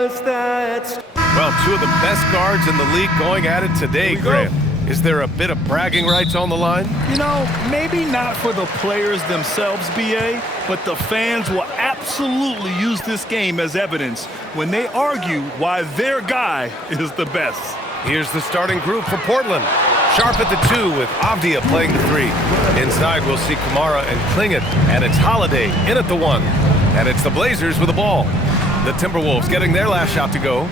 Well, two of the best guards in the league going at it today, Grant. Is there a bit of bragging rights on the line? You know, maybe not for the players themselves, B.A., but the fans will absolutely use this game as evidence when they argue why their guy is the best. Here's the starting group for Portland. Sharp at the 2 with Avdia playing the 3. Inside, we'll see Kamara and Clingan, and it's Holiday in at the 1. And it's the Blazers with the ball. The Timberwolves getting their last shot to go.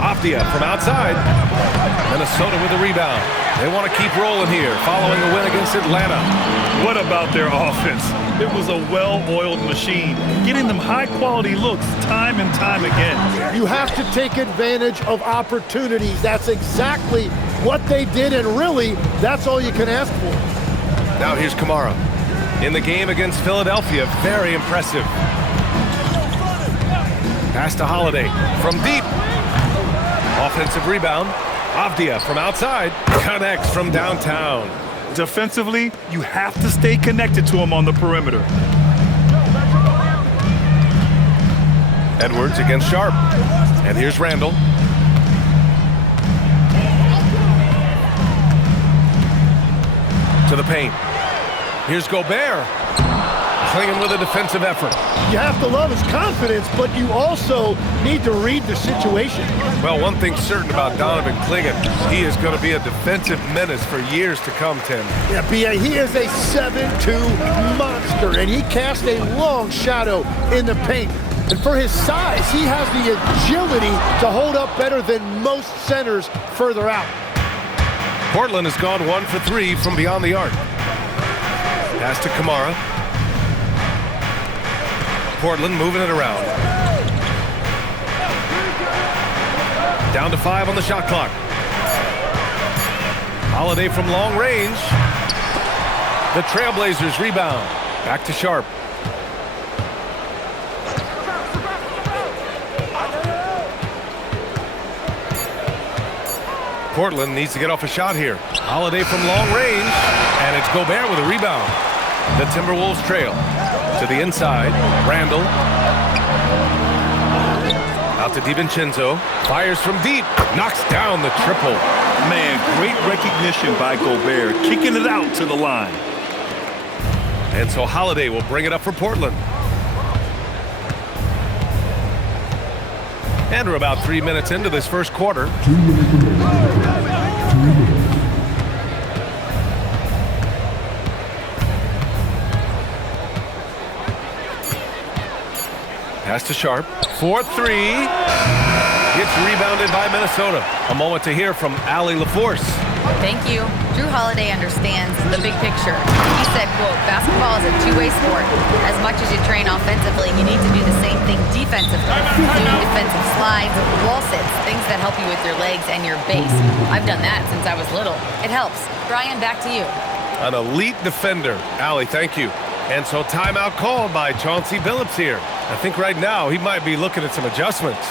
Avdia from outside. Minnesota with the rebound. They want to keep rolling here following a win against Atlanta. What about their offense? It was a well-oiled machine, getting them high-quality looks time and time again. You have to take advantage of opportunities. That's exactly what they did, and really, that's all you can ask for. Now here's Kamara. In the game against Philadelphia, very impressive. Pass to Holiday from deep. Offensive rebound. Avdia from outside. Connects from downtown. Defensively, you have to stay connected to him on the perimeter. Edwards against Sharp. And here's Randall. To the paint. Here's Gobert. Clingan with a defensive effort. You have to love his confidence, but you also need to read the situation. Well, one thing's certain about Donovan Clingan. He is going to be a defensive menace for years to come, Tim. Yeah, B.A., he is a 7'2" monster, and he casts a long shadow in the paint. And for his size, he has the agility to hold up better than most centers further out. Portland has gone 1 for 3 from beyond the arc. Pass to Kamara. Portland moving it around. Down to 5 on the shot clock. Holiday from long range. The Trailblazers rebound. Back to Sharp. Portland needs to get off a shot here. Holiday from long range. And it's Gobert with a rebound. The Timberwolves trail. To the inside, Randall. Out to DiVincenzo. Fires from deep. Knocks down the triple. Man, great recognition by Gobert, kicking it out to the line. And so Holiday will bring it up for Portland. And we're about 3 minutes into this first quarter. Pass to Sharp. 4-3. Gets rebounded by Minnesota. A moment to hear from Allie LaForce. Thank you. Drew Holiday understands the big picture. He said, quote, basketball is a two-way sport. As much as you train offensively, you need to do the same thing defensively. Doing defensive slides, wall sits, things that help you with your legs and your base. I've done that since I was little. It helps. Brian, back to you. An elite defender. Allie, thank you. And so timeout called by Chauncey Billups here. I think right now he might be looking at some adjustments.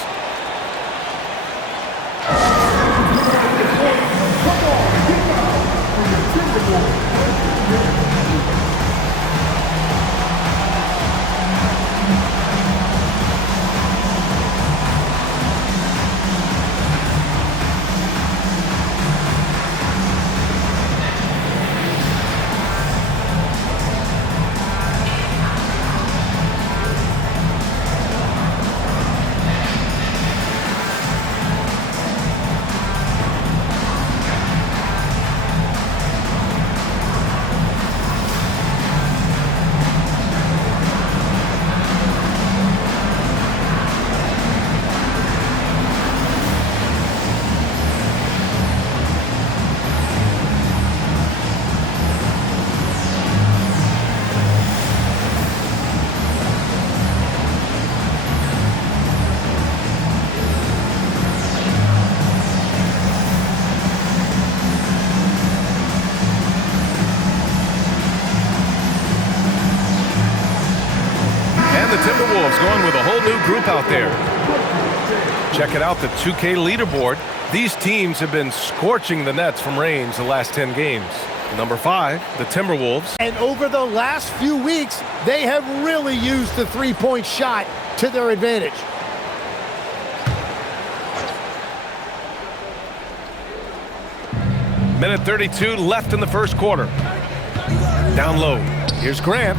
Timberwolves going with a whole new group out there. Check it out, the 2K leaderboard. These teams have been scorching the Nets from range the last 10 games. Number 5, the Timberwolves. And over the last few weeks, they have really used the three-point shot to their advantage. Minute 32 left in the first quarter. Down low. Here's Grant.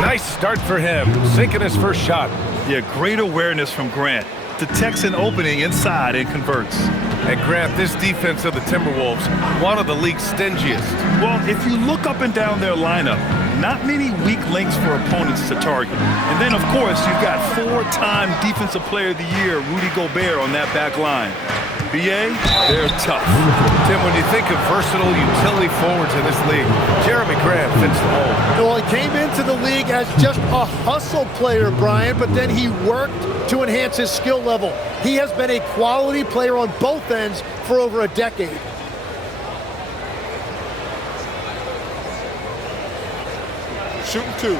Nice start for him, sinking his first shot. Yeah, great awareness from Grant. Detects an opening inside and converts. And Grant, this defense of the Timberwolves, one of the league's stingiest. Well, if you look up and down their lineup, not many weak links for opponents to target. And then, of course, you've got 4-time Defensive Player of the Year, Rudy Gobert, on that back line. BA, they're tough. Tim, when you think of versatile utility forwards in this league, Jeremy Grant fits the mold. Well, he came into the league as just a hustle player, Brian, but then he worked to enhance his skill level. He has been a quality player on both ends for over a decade. Shooting 2.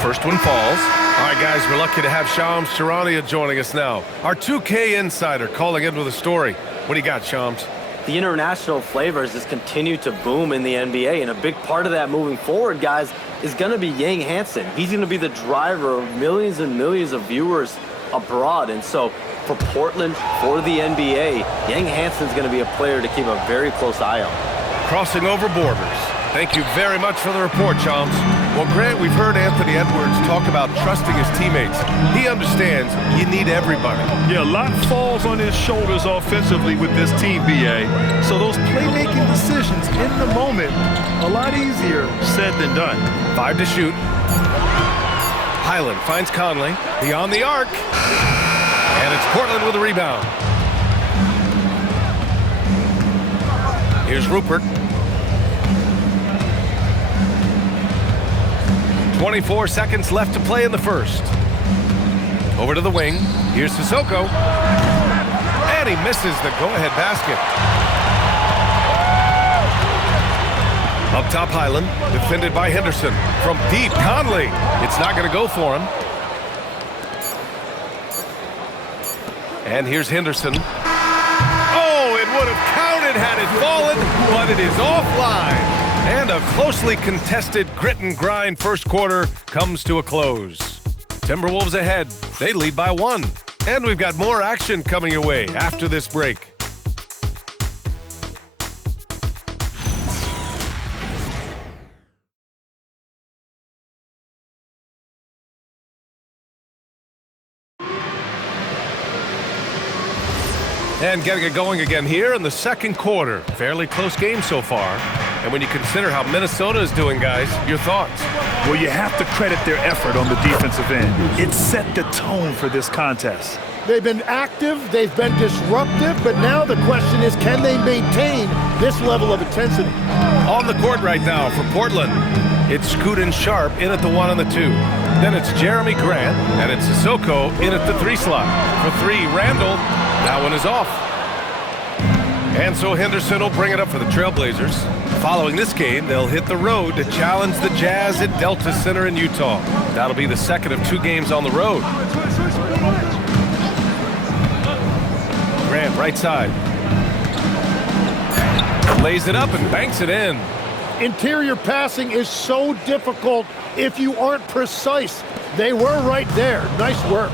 First one falls. All right, guys, we're lucky to have Shams Charania joining us now. Our 2K insider calling in with a story. What do you got, Shams? The international flavors just continue to boom in the NBA, and a big part of that moving forward, guys, is going to be Yang Hansen. He's going to be the driver of millions and millions of viewers abroad, and so for Portland, for the NBA, Yang Hansen's going to be a player to keep a very close eye on. Crossing over borders. Thank you very much for the report, Shams. Well, Grant, we've heard Anthony Edwards talk about trusting his teammates. He understands you need everybody. Yeah, a lot falls on his shoulders offensively with this team, BA. So those playmaking decisions in the moment, a lot easier said than done. 5 to shoot. Highland finds Conley beyond the arc. And it's Portland with a rebound. Here's Rupert. 24 seconds left to play in the first. Over to the wing. Here's Sissoko. And he misses the go-ahead basket. Up top, Highland. Defended by Henderson. From deep, Conley. It's not going to go for him. And here's Henderson. Oh, it would have counted had it fallen, but it is offline. And a closely contested grit and grind first quarter comes to a close. Timberwolves ahead. They lead by 1. And we've got more action coming your way after this break. And getting it going again here in the second quarter. Fairly close game so far. And when you consider how Minnesota is doing, guys, your thoughts? Well, you have to credit their effort on the defensive end. It set the tone for this contest. They've been active, they've been disruptive, but now the question is, can they maintain this level of intensity? On the court right now for Portland, it's Scoot and Sharp in at the 1 and the 2. Then it's Jeremy Grant, and it's Sissoko in at the 3 slot. For 3, Randall. That one is off. And so Henderson will bring it up for the Trailblazers. Following this game, they'll hit the road to challenge the Jazz at Delta Center in Utah. That'll be the second of 2 games on the road. Grant, right side. Lays it up and banks it in. Interior passing is so difficult if you aren't precise. They were right there. Nice work.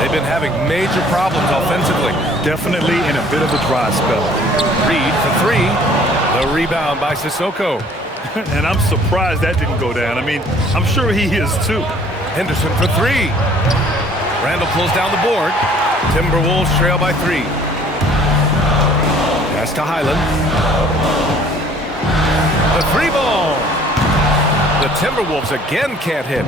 They've been having major problems offensively. Definitely in a bit of a dry spell. Reed for 3. The rebound by Sissoko. And I'm surprised that didn't go down. I mean, I'm sure he is too. Henderson for 3. Randall pulls down the board. Timberwolves trail by 3. Pass to Highland. The 3 ball. The Timberwolves again can't hit.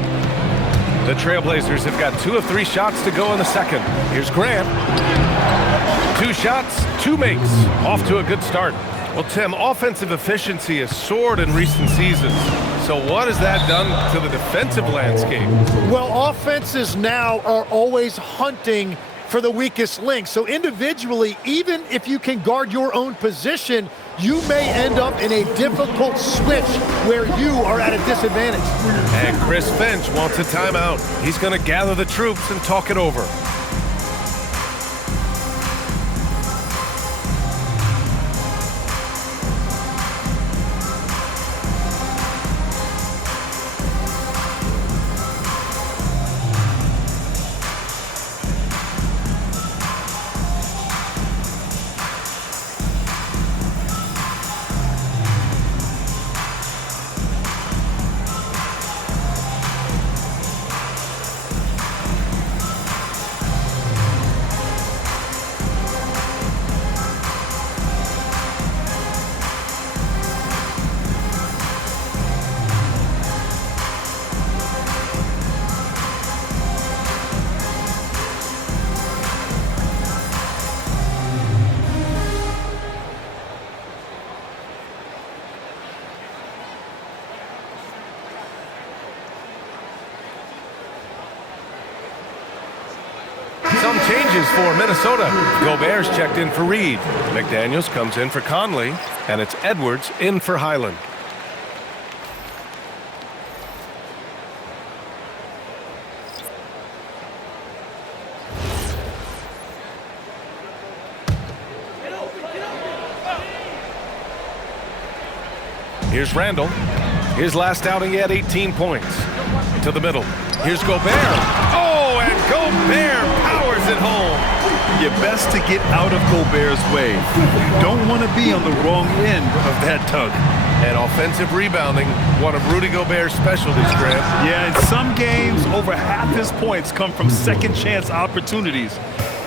The Trailblazers have got 2 of 3 shots to go in the second. Here's Grant. 2 shots, 2 makes. Off to a good start. Well, Tim, offensive efficiency has soared in recent seasons. So what has that done to the defensive landscape? Well, offenses now are always hunting for the weakest link. So individually, even if you can guard your own position, you may end up in a difficult switch where you are at a disadvantage. And Chris Finch wants a timeout. He's going to gather the troops and talk it over. Some changes for Minnesota. Gobert's checked in for Reed. McDaniels comes in for Conley, and it's Edwards in for Highland. Here's Randall. His last outing, he had 18 points. To the middle. Here's Gobert. Oh, and Gobert powers it home. You're best to get out of Gobert's way. You don't want to be on the wrong end of that tug. And offensive rebounding, one of Rudy Gobert's specialties, Grant. Yeah, in some games, over half his points come from second chance opportunities.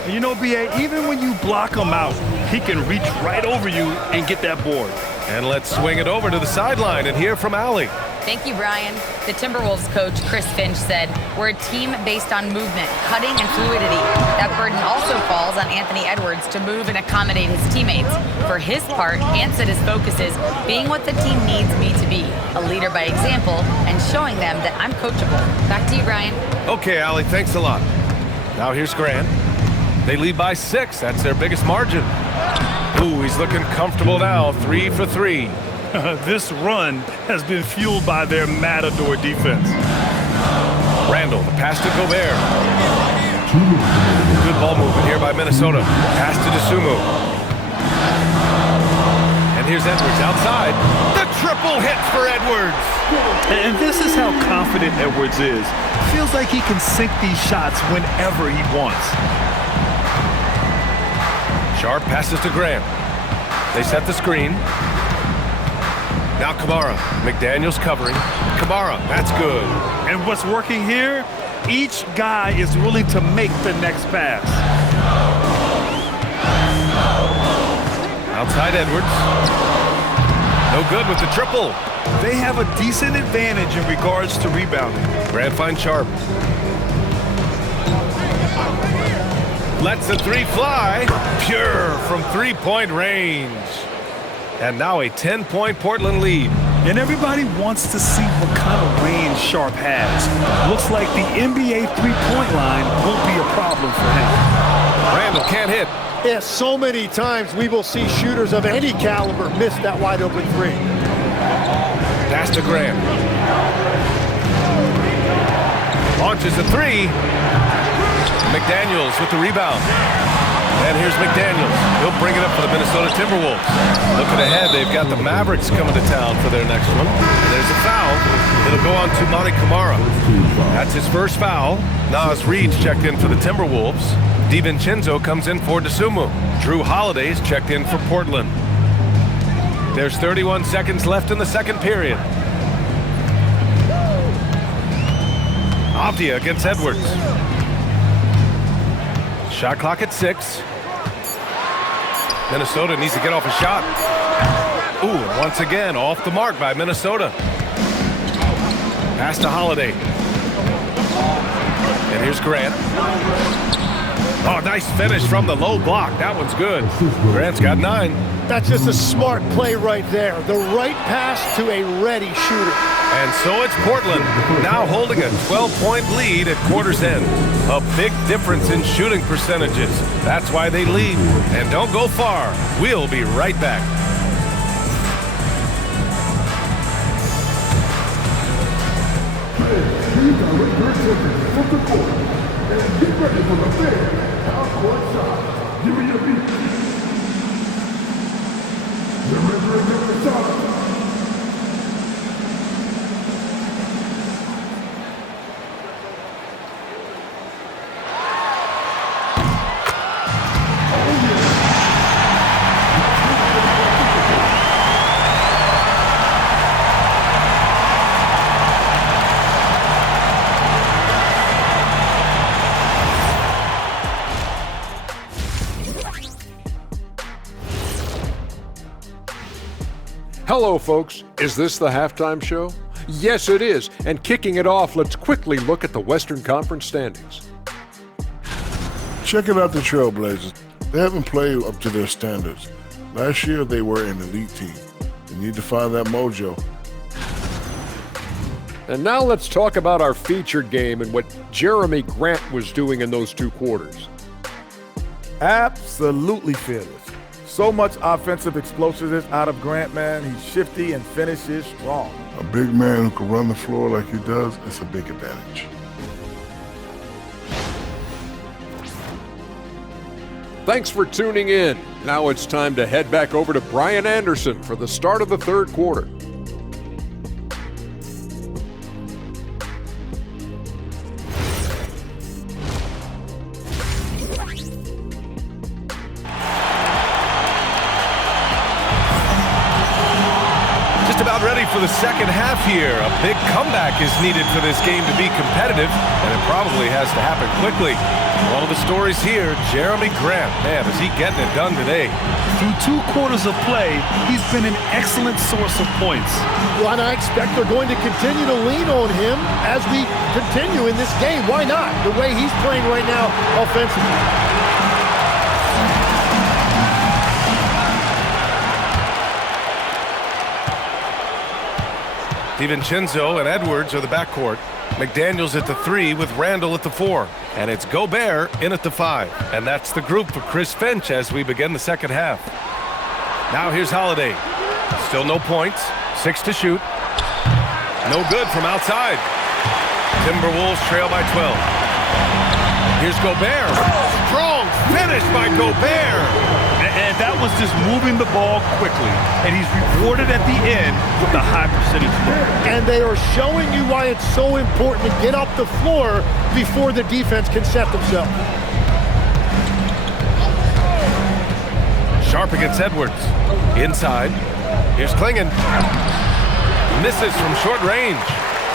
And you know, B.A., even when you block him out, he can reach right over you and get that board. And let's swing it over to the sideline and hear from Allie. Thank you, Brian. The Timberwolves coach, Chris Finch, said, "We're a team based on movement, cutting, and fluidity. That burden also falls on Anthony Edwards to move and accommodate his teammates. For his part, Ant said his focus is being what the team needs me to be, a leader by example, and showing them that I'm coachable." Back to you, Brian. Okay, Allie, thanks a lot. Now here's Grant. They lead by 6. That's their biggest margin. Ooh, he's looking comfortable now. 3 for 3. This run has been fueled by their Matador defense. Randall, the pass to Gobert. Good ball movement here by Minnesota. Pass to Dosunmu. And here's Edwards outside. The triple hits for Edwards. And this is how confident Edwards is. Feels like he can sink these shots whenever he wants. Sharp passes to Grant. They set the screen. Now Kamara. McDaniels covering. Kamara, that's good. And what's working here? Each guy is willing to make the next pass. Outside Edwards. No good with the triple. They have a decent advantage in regards to rebounding. Grant finds Sharp. Lets the 3 fly. Pure from 3-point range. And now a 10-point Portland lead. And everybody wants to see what kind of range Sharp has. Looks like the NBA three-point line won't be a problem for him. Randall can't hit. Yeah, so many times we will see shooters of any caliber miss that wide-open 3. Pass to Grant. Launches a 3. McDaniels with the rebound. And here's McDaniels. He'll bring it up for the Minnesota Timberwolves. Looking ahead, they've got the Mavericks coming to town for their next one. And there's a foul. It'll go on to Monty Kamara. That's his first foul. Nas Reed's checked in for the Timberwolves. DiVincenzo comes in for Dosunmu. Drew Holiday's checked in for Portland. There's 31 seconds left in the second period. Avdia against Edwards. Shot clock at 6. Minnesota needs to get off a shot. Ooh, once again, off the mark by Minnesota. Pass to Holiday. And here's Grant. Oh, nice finish from the low block. That one's good. Grant's got 9. That's just a smart play right there. The right pass to a ready shooter. And so it's Portland, now holding a 12-point lead at quarter's end. A big difference in shooting percentages. That's why they lead. And don't go far. We'll be right back. Please direct your attention from the court and get ready for the fair half-court shot. Give me your beat. The rendering of the shot. Hello, folks. Is this the halftime show? Yes, it is. And kicking it off, let's quickly look at the Western Conference standings. Checking out the Trailblazers. They haven't played up to their standards. Last year, they were an elite team. They need to find that mojo. And now let's talk about our featured game and what Jeremy Grant was doing in those 2 quarters. Absolutely fearless. So much offensive explosiveness out of Grant, man. He's shifty and finishes strong. A big man who can run the floor like he does is a big advantage. Thanks for tuning in. Now it's time to head back over to Brian Anderson for the start of the 3rd quarter. Ready for the second half here. A big comeback is needed for this game to be competitive, and it probably has to happen quickly. One of the stories here, Jeremy Grant. Man, is he getting it done today. Through 2 quarters of play, he's been an excellent source of points. Well, and I expect they're going to continue to lean on him as we continue in this game. Why not? The way he's playing right now offensively. DiVincenzo and Edwards are the backcourt. McDaniels at the 3 with Randall at the 4. And it's Gobert in at the 5. And that's the group for Chris Finch as we begin the second half. Now here's Holiday. Still no points. 6 to shoot. No good from outside. Timberwolves trail by 12. Here's Gobert. Strong finish by Gobert. And that was just moving the ball quickly. And he's rewarded at the end with a high percentage ball. And they are showing you why it's so important to get off the floor before the defense can set themselves. Sharp against Edwards. Inside. Here's Klingon. Misses from short range.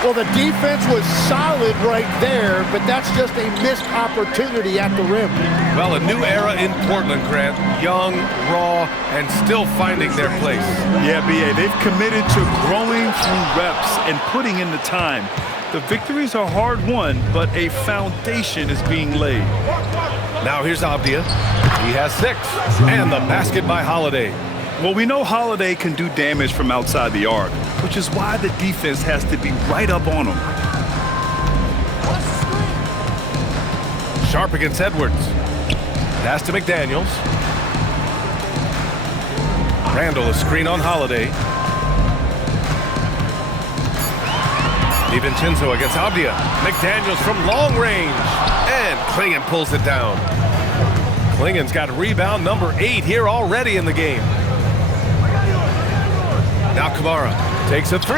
Well, the defense was solid right there, but that's just a missed opportunity at the rim. Well, a new era in Portland, Grant. Young, raw, and still finding their place. Yeah, B.A., they've committed to growing through reps and putting in the time. The victories are hard-won, but a foundation is being laid. Now here's Avdia. He has 6. And the basket by Holiday. Well, we know Holiday can do damage from outside the arc, which is why the defense has to be right up on him. Sharp against Edwards. Pass to McDaniels. Randall a screen on Holiday. DiVincenzo against Avdia. McDaniels from long range. And Klingon pulls it down. Klingon's got rebound number 8 here already in the game. Now Kamara takes a 3.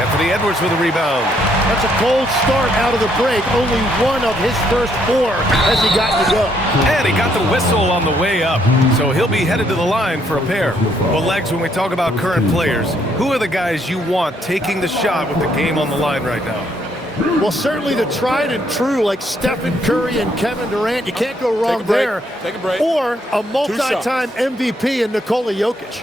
Anthony Edwards with a rebound. That's a cold start out of the break. Only 1 of his first 4 has he gotten to go. And he got the whistle on the way up. So he'll be headed to the line for a pair. Well, Legs, when we talk about current players, who are the guys you want taking the shot with the game on the line right now? Well, certainly the tried and true like Stephen Curry and Kevin Durant. You can't go wrong there. Take a break. Or a multi-time MVP in Nikola Jokic.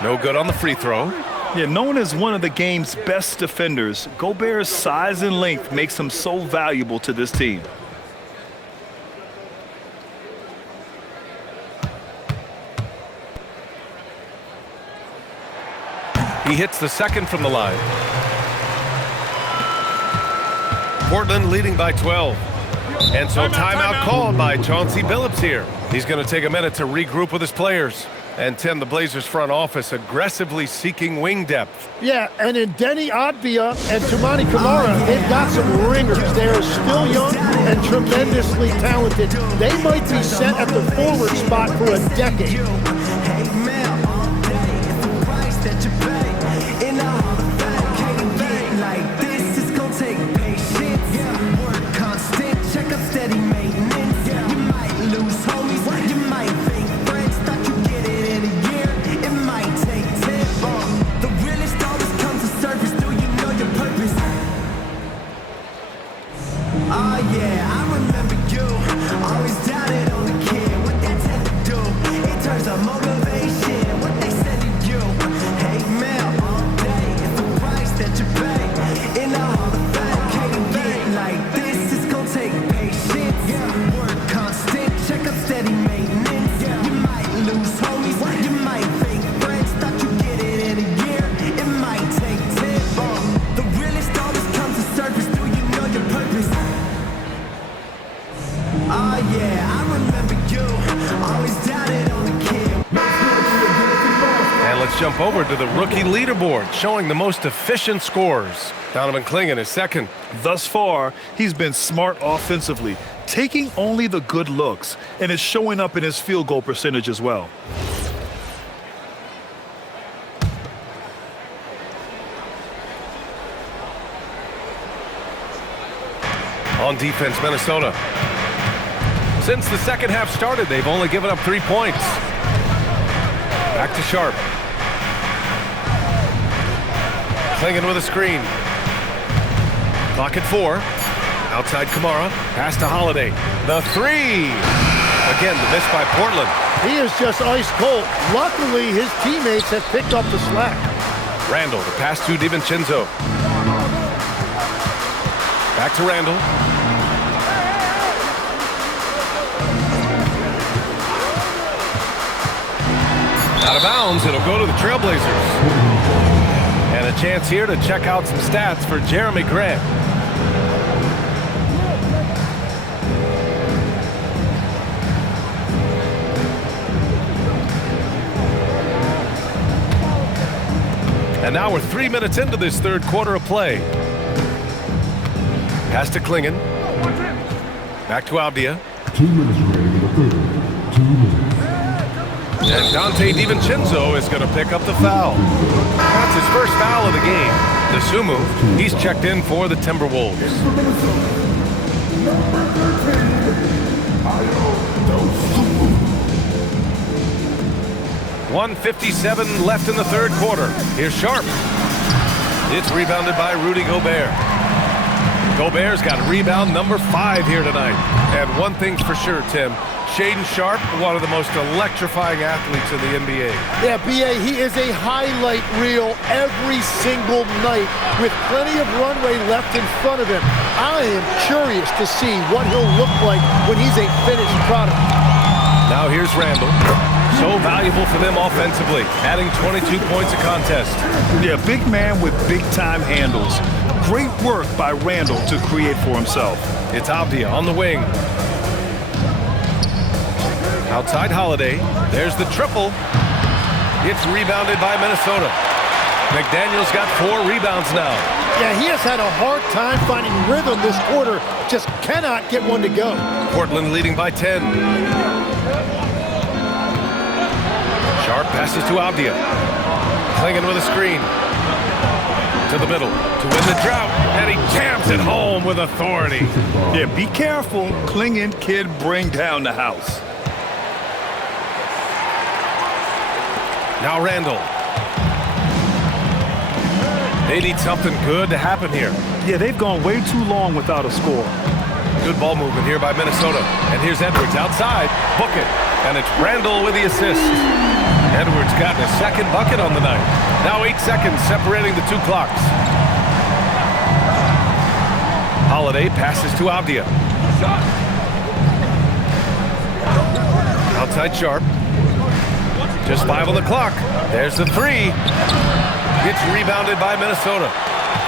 No good on the free throw. Yeah, known as one of the game's best defenders, Gobert's size and length makes him so valuable to this team. He hits the second from the line. Portland leading by 12. And so timeout called by Chauncey Billups here. He's going to take a minute to regroup with his players. And Tim, the Blazers front office aggressively seeking wing depth. Yeah, and in Deni Avdija and Toumani Camara, they've got some ringers. They are still young and tremendously talented. They might be set at the forward spot for a decade. Jump over to the rookie leaderboard, showing the most efficient scores. Donovan Clingan is second. Thus far, he's been smart offensively, taking only the good looks, and it's showing up in his field goal percentage as well. On defense, Minnesota. Since the second half started, they've only given up 3 points. Back to Sharp. Clingan with a screen. Clock at 4. Outside Camara. Pass to Holiday. The 3. Again, the miss by Portland. He is just ice cold. Luckily, his teammates have picked up the slack. Randall, the pass to DiVincenzo. Back to Randall. Out of bounds, it'll go to the Trailblazers. And a chance here to check out some stats for Jeremy Grant. And now we're 3 minutes into this third quarter of play. Pass to Clingan. Back to Avdija. 2 minutes remaining in the third. 2 minutes. And Dante DiVincenzo is going to pick up the foul. That's his first foul of the game. The Sumu, he's checked in for the Timberwolves. 1:57 left in the third quarter. Here's Sharp. It's rebounded by Rudy Gobert. Gobert's got rebound number 5 here tonight. And one thing's for sure, Tim. Shaedon Sharpe, one of the most electrifying athletes in the NBA. Yeah, B.A., he is a highlight reel every single night with plenty of runway left in front of him. I am curious to see what he'll look like when he's a finished product. Now here's Randall. So valuable for them offensively, adding 22 points a contest. Yeah, big man with big-time handles. Great work by Randall to create for himself. It's Avdija on the wing. Outside Holiday. There's the triple. It's rebounded by Minnesota. McDaniel's got 4 rebounds now. Yeah, he has had a hard time finding rhythm this quarter. Just cannot get one to go. Portland leading by 10. Sharp passes to Avdija. Clingan with a screen. To the middle to win the drought. And he jams it home with authority. Yeah, be careful. Clingan kid bring down the house. Now Randall. They need something good to happen here. Yeah, they've gone way too long without a score. Good ball movement here by Minnesota. And here's Edwards outside. Book it. And it's Randall with the assist. Edwards gotten a second bucket on the night. Now 8 seconds separating the 2 clocks. Holiday passes to Avdija. Outside Sharp. Just 5 on the clock. There's the 3. Gets rebounded by Minnesota.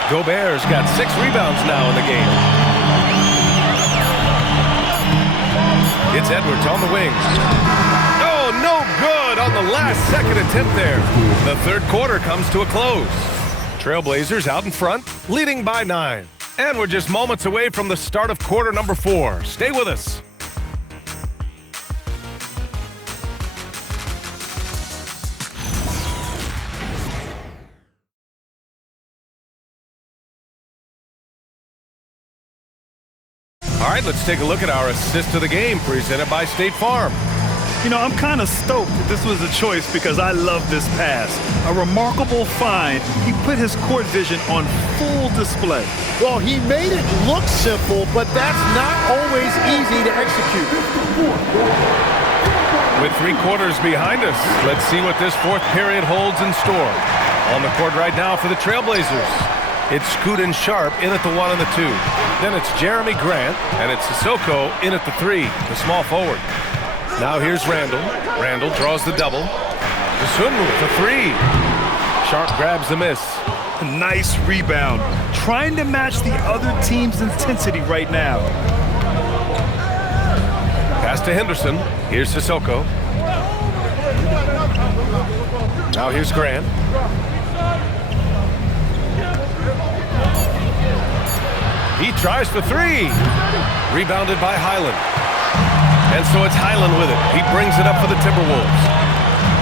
Gobert's got 6 rebounds now in the game. It's Edwards on the wing. Oh, no good on the last second attempt there. The third quarter comes to a close. Trailblazers out in front, leading by 9. And we're just moments away from the start of quarter number 4. Stay with us. All right, let's take a look at our assist of the game presented by State Farm. You know, I'm kind of stoked that this was a choice because I love this pass. A remarkable find. He put his court vision on full display. Well, he made it look simple, but that's not always easy to execute. With 3 quarters behind us, let's see what this fourth period holds in store. On the court right now for the Trailblazers, it's Scoot and Sharp in at the 1 and the 2. Then it's Jeremy Grant, and it's Sissoko in at the 3, the small forward. Now here's Randall. Randall draws the double. Sun with the 3. Sharp grabs the miss. Nice rebound. Trying to match the other team's intensity right now. Pass to Henderson. Here's Sissoko. Now here's Grant. He tries for 3. Rebounded by Highland. And so it's Highland with it. He brings it up for the Timberwolves.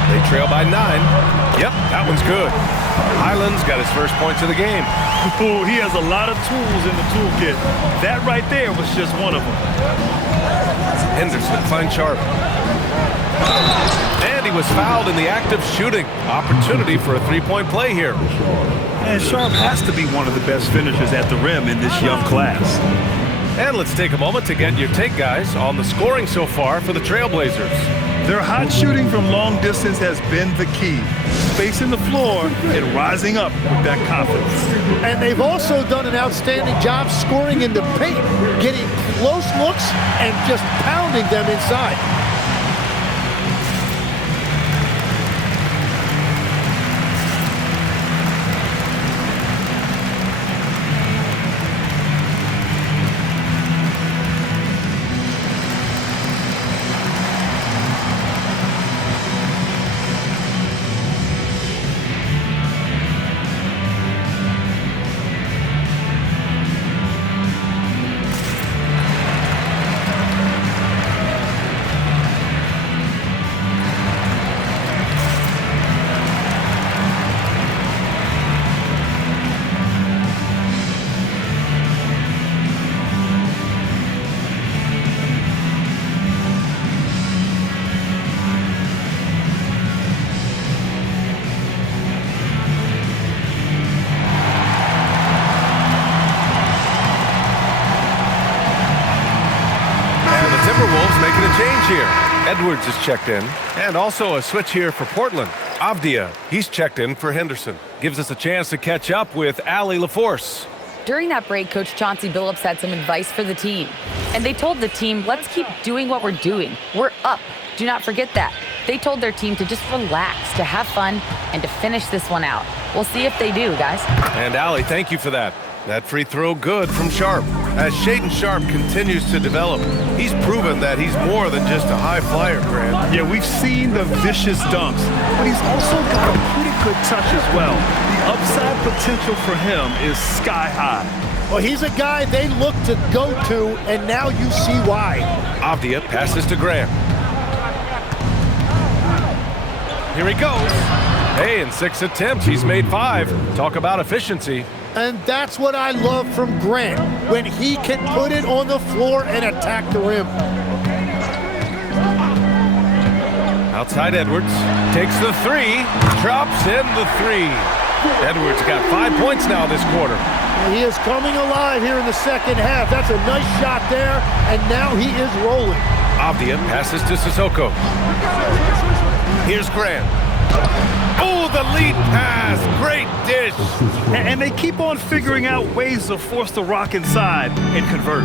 They trail by 9. Yep, that one's good. Highland's got his first points of the game. Oh, he has a lot of tools in the toolkit. That right there was just one of them. Henderson finds Sharp. And he was fouled in the act of shooting. Opportunity for a 3-point play here. And Sharp has to be one of the best finishers at the rim in this young class. And let's take a moment to get your take, guys, on the scoring so far for the Trailblazers. Their hot shooting from long distance has been the key. Spacing the floor and rising up with that confidence. And they've also done an outstanding job scoring in the paint, getting close looks and just pounding them inside. Timberwolves making a change here. Edwards is checked in. And also a switch here for Portland. Avdia, he's checked in for Henderson. Gives us a chance to catch up with Allie LaForce. During that break, Coach Chauncey Billups had some advice for the team. And they told the team, let's keep doing what we're doing. We're up. Do not forget that. They told their team to just relax, to have fun, and to finish this one out. We'll see if they do, guys. And Allie, thank you for that. That free throw good from Sharp. As Shaedon Sharp continues to develop, he's proven that he's more than just a high flyer, Grant. Yeah, we've seen the vicious dunks, but he's also got a pretty good touch as well. The upside potential for him is sky high. Well, he's a guy they look to go to, and now you see why. Avdia passes to Grant. Here he goes. Hey, in 6 attempts, he's made 5. Talk about efficiency. And that's what I love from Grant, when he can put it on the floor and attack the rim. Outside Edwards, takes the 3, drops in the 3. Edwards got 5 points now this quarter. And he is coming alive here in the second half. That's a nice shot there, and now he is rolling. Avdia passes to Sissoko. Here's Grant. Oh, the lead pass. Great dish. And they keep on figuring out ways to force the rock inside and convert.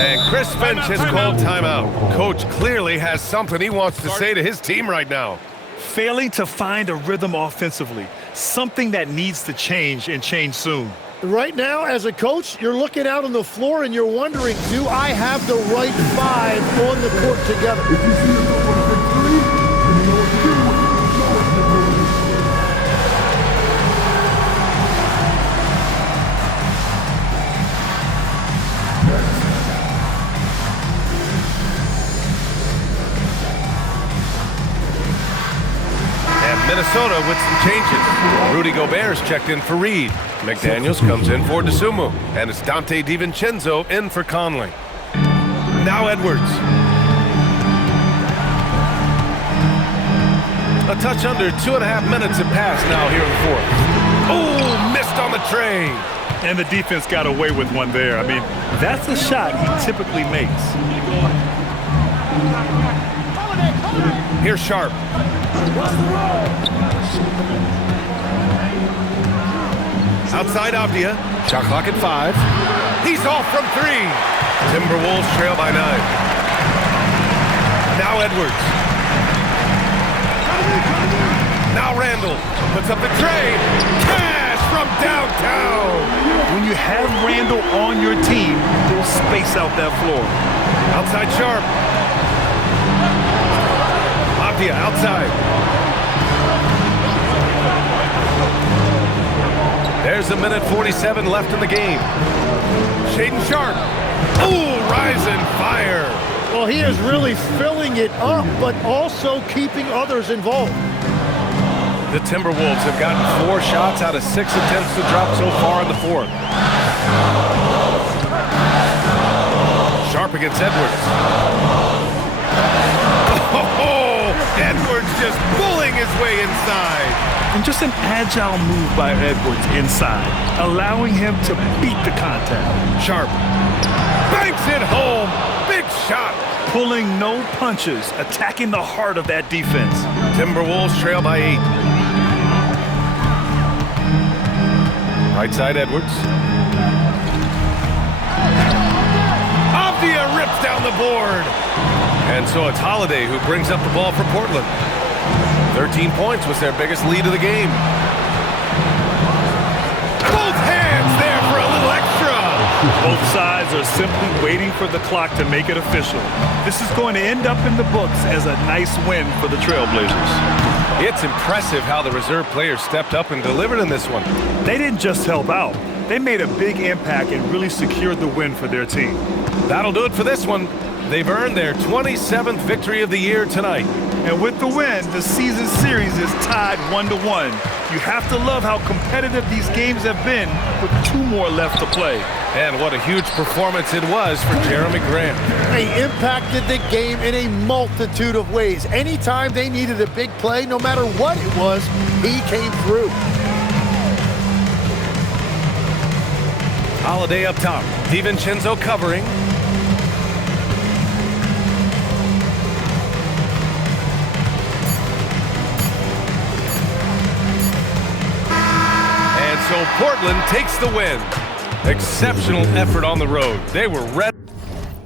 And Chris Finch has called timeout. Coach clearly has something he wants to say to his team right now. Failing to find a rhythm offensively. Something that needs to change and change soon. Right now, as a coach, you're looking out on the floor and you're wondering, do I have the right 5 on the court together? If you see a number 3, then you know what to do. And Minnesota with some changes. Rudy Gobert's checked in for Reed. McDaniels comes in for DeSumo. And it's Dante DiVincenzo in for Conley. Now Edwards. A touch under 2.5 minutes have passed now here in the fourth. Oh, missed on the tray. And the defense got away with one there. I mean, that's a shot he typically makes. Here's Sharp. Outside Avdia. Shot clock at 5. He's off from 3. Timberwolves trail by 9. Now Edwards. Now Randall puts up the tray. Cash from downtown. When you have Randall on your team, they'll space out that floor. Outside Sharp. Avdia outside. There's a minute 47 left in the game. Shaedon Sharp. Ooh, rise and fire. Well, he is really filling it up, but also keeping others involved. The Timberwolves have gotten 4 shots out of 6 attempts to drop so far in the fourth. Sharp against Edwards. Oh, Edwards just bullying his way inside. And just an agile move by Edwards inside, allowing him to beat the contact. Sharp banks it home. Big shot. Pulling no punches, attacking the heart of that defense. Timberwolves trail by 8. Right side Edwards. Avdia rips down the board. And so it's Holiday who brings up the ball for Portland. 13 points was their biggest lead of the game. Both hands there for a little extra. Both sides are simply waiting for the clock to make it official. This is going to end up in the books as a nice win for the Trailblazers. It's impressive how the reserve players stepped up and delivered in this one. They didn't just help out. They made a big impact and really secured the win for their team. That'll do it for this one. They've earned their 27th victory of the year tonight. And with the win, the season series is tied 1-1. You have to love how competitive these games have been with 2 more left to play. And what a huge performance it was for Jeremy Grant. He impacted the game in a multitude of ways. Anytime they needed a big play, no matter what it was, he came through. Holiday up top. DiVincenzo covering. So Portland takes the win. Exceptional effort on the road. They were ready.